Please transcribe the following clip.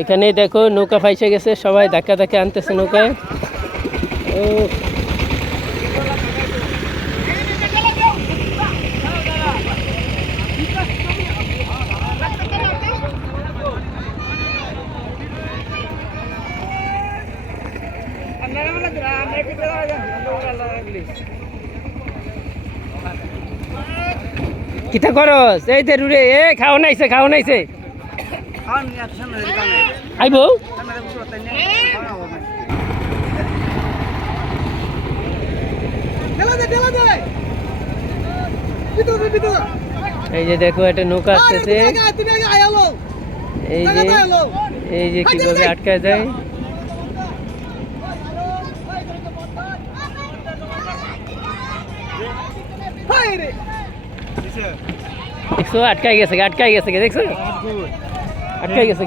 এখানে দেখো নৌকা ফাইসে গেছে, সবাই ধাক্কা ধাক্কা আনতেছে নৌকায়। ও কিতা করস? এই দে রুরে, এ খাও নাইছে আইবো। এই যে দেখো একটা নৌকা আসতেছে, এই যে কিভাবে আটকায় যায়। দেখছো আটকাই গেছে দেখছো আটকাই গেছে।